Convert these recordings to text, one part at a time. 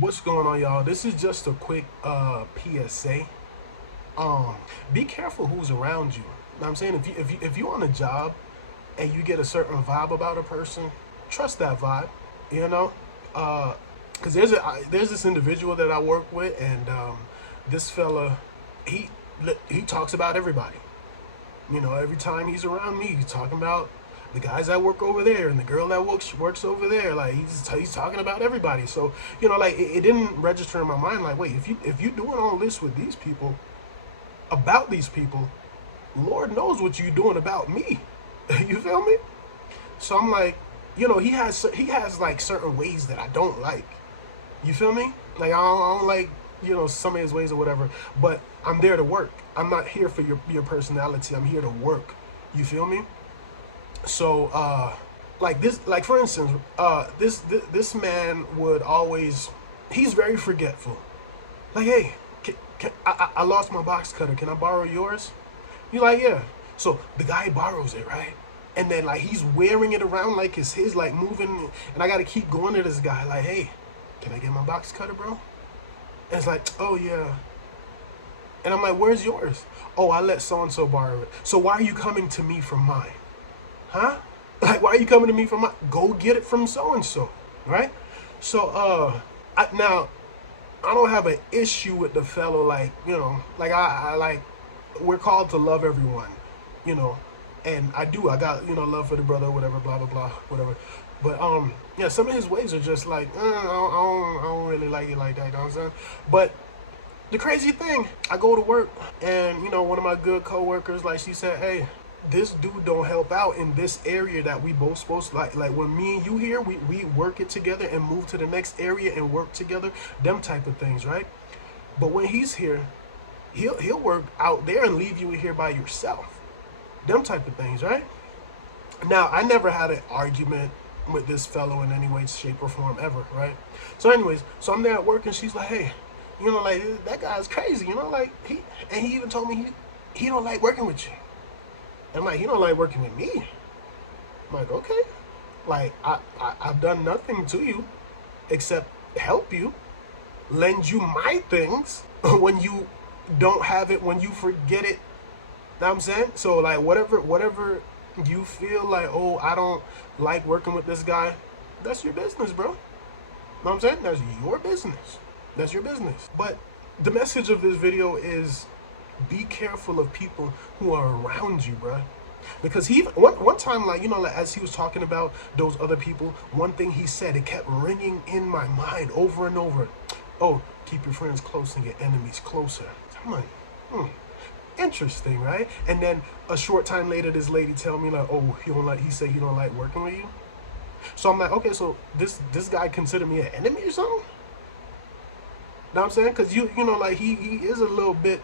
What's going on, y'all? This is just a quick PSA. Um, be careful who's around you. Know what I'm saying? If you're on a job and you get a certain vibe about a person, trust that vibe. You know, because there's this individual that I work with, and this fella, he he talks about everybody. You know, every time he's around me, he's talking about the guys that work over there and the girl that works over there. Like he's talking about everybody. So like it didn't register in my mind. Like, wait, if you doing all this with these people about these people, Lord knows what you doing about me. You feel me? So I'm like, he has like certain ways that I don't like. You feel me? Like I don't like some of his ways or whatever. But I'm there to work. I'm not here for your personality. I'm here to work. You feel me? So like this, like for instance, this man would always, he's very forgetful. Like, hey, I lost my box cutter. Can I borrow yours? You're like, yeah. So the guy borrows it, right? And then like he's wearing it around like it's his, like moving, and I gotta keep going to this guy, like, hey, can I get my box cutter, bro? And it's like, oh yeah. And I'm like, where's yours? Oh, I let so and so borrow it. So why are you coming to me from mine? Huh? Like, why are you coming to me from mine? Go get it from so and so, right? So now I don't have an issue with the fellow, like, like I like, we're called to love everyone, you know, and I do. I got love for the brother, whatever, blah blah blah, whatever. But yeah, some of his ways are just like I don't really like it like that. You know what I'm saying? But the crazy thing, I go to work, and one of my good coworkers, like, she said, hey, this dude don't help out in this area that we both supposed to like. Like when me and you here, we work it together and move to the next area and work together, them type of things, right? But when he's here, he'll work out there and leave you here by yourself, them type of things, right? Now I never had an argument with this fellow in any way, shape, or form ever, right? So anyways, so I'm there at work, and she's like, hey, like, that guy's crazy, like he even told me he don't like working with you. I'm like, he don't like working with me. I'm like, okay. Like, I've done nothing to you except help you, lend you my things when you don't have it, when you forget it. Know what I'm saying? So, like, whatever you feel like, oh, I don't like working with this guy, that's your business, bro. Know what I'm saying? That's your business. That's your business. But the message of this video is, be careful of people who are around you, bro. Because he one time, like, like, as he was talking about those other people, one thing he said, it kept ringing in my mind over and over. Oh, keep your friends close and your enemies closer. I'm like, interesting, right? And then a short time later, this lady tell me, like, oh, he said he don't like working with you. So I'm like, okay, so this guy considered me an enemy or something? Know what I'm saying? Because like, he is a little bit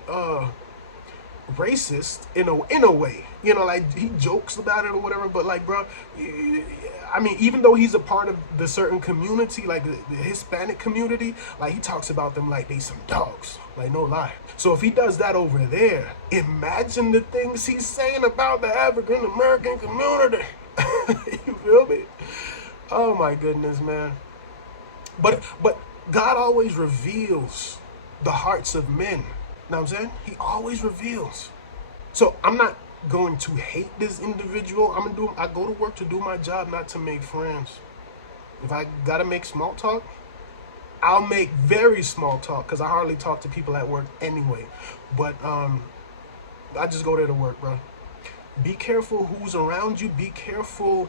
racist in a way. Like, he jokes about it or whatever, but, like, bro, I mean, even though he's a part of the certain community, like the Hispanic community, like, he talks about them like they some dogs, like, no lie. So if he does that over there, imagine the things he's saying about the African American community. You feel me? Oh my goodness, man. But God always reveals the hearts of men. Know what I'm saying? He always reveals. So I'm not going to hate this individual. I go to work to do my job, not to make friends. If I gotta make small talk, I'll make very small talk, because I hardly talk to people at work anyway. But I just go there to work, bro. Be careful who's around you. Be careful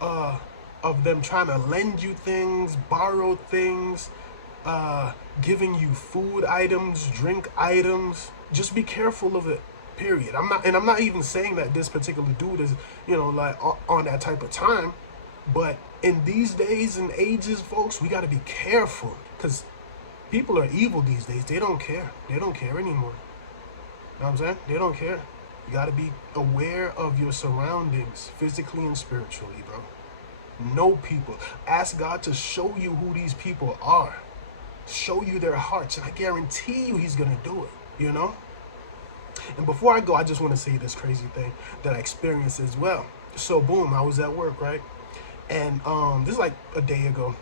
of them trying to lend you things, borrow things, giving you food items, drink items. Just be careful of it. Period. I'm not even saying that this particular dude is, like, on that type of time. But in these days and ages, folks, we got to be careful, because people are evil these days. They don't care. They don't care anymore. You know what I'm saying? They don't care. You got to be aware of your surroundings, physically and spiritually, bro. Know people. Ask God to show you who these people are. Show you their hearts, and I guarantee you he's going to do it, And before I go, I just want to say this crazy thing that I experienced as well. So, boom, I was at work, right? And this is like a day ago.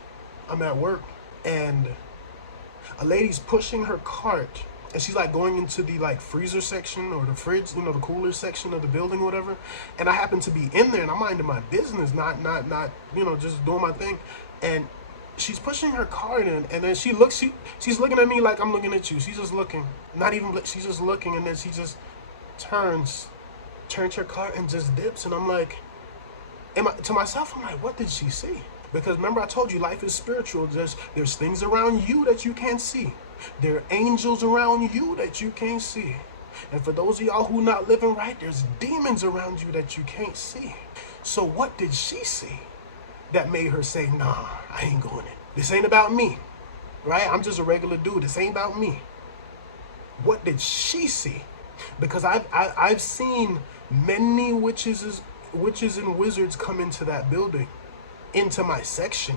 I'm at work, and A lady's pushing her cart, and she's like going into the like freezer section or the fridge, the cooler section of the building, whatever. And I happen to be in there, and I'm minding my business, not just doing my thing. And she's pushing her cart in, and then she's looking at me like I'm looking at you. She's just looking, not even, she's just looking, and then she just turns her cart and just dips. And I'm like, to myself, I'm like, what did she see? Because remember, I told you life is spiritual. There's things around you that you can't see. There are angels around you that you can't see. And for those of y'all who not living right, there's demons around you that you can't see. So what did she see that made her say, nah, I ain't going in? This ain't about me, right? I'm just a regular dude. This ain't about me. What did she see? Because I've seen many witches and wizards come into that building, into my section,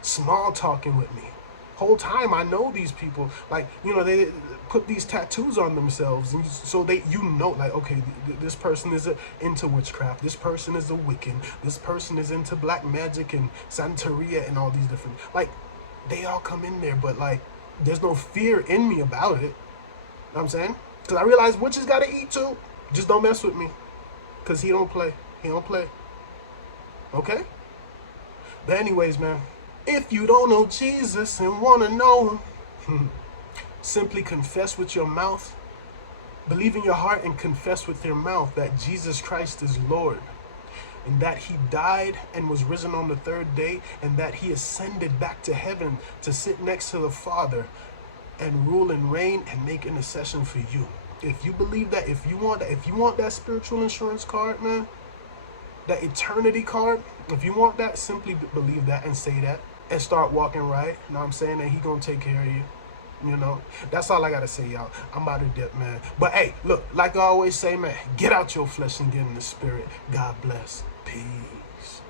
small talking with me. Whole time I know these people, like, they put these tattoos on themselves, and so they, like, okay, this person is into witchcraft, this person is a Wiccan, this person is into black magic and Santeria and all these different, like, they all come in there, but like, there's no fear in me about it. You know what I'm saying? Because I realize witches gotta eat too. Just don't mess with me, because he don't play. Okay? But anyways, man, if you don't know Jesus and want to know him, simply confess with your mouth, believe in your heart, and confess with your mouth that Jesus Christ is Lord, and that he died and was risen on the third day, and that he ascended back to heaven to sit next to the Father and rule and reign and make intercession for you. If you believe that, if you want that spiritual insurance card, man, that eternity card, if you want that, simply believe that and say that and start walking right. You know what I'm saying? And he gonna take care of you. That's all I gotta say, y'all. I'm about to dip, man. But hey, look, like I always say, man, get out your flesh and get in the spirit. God bless. Peace.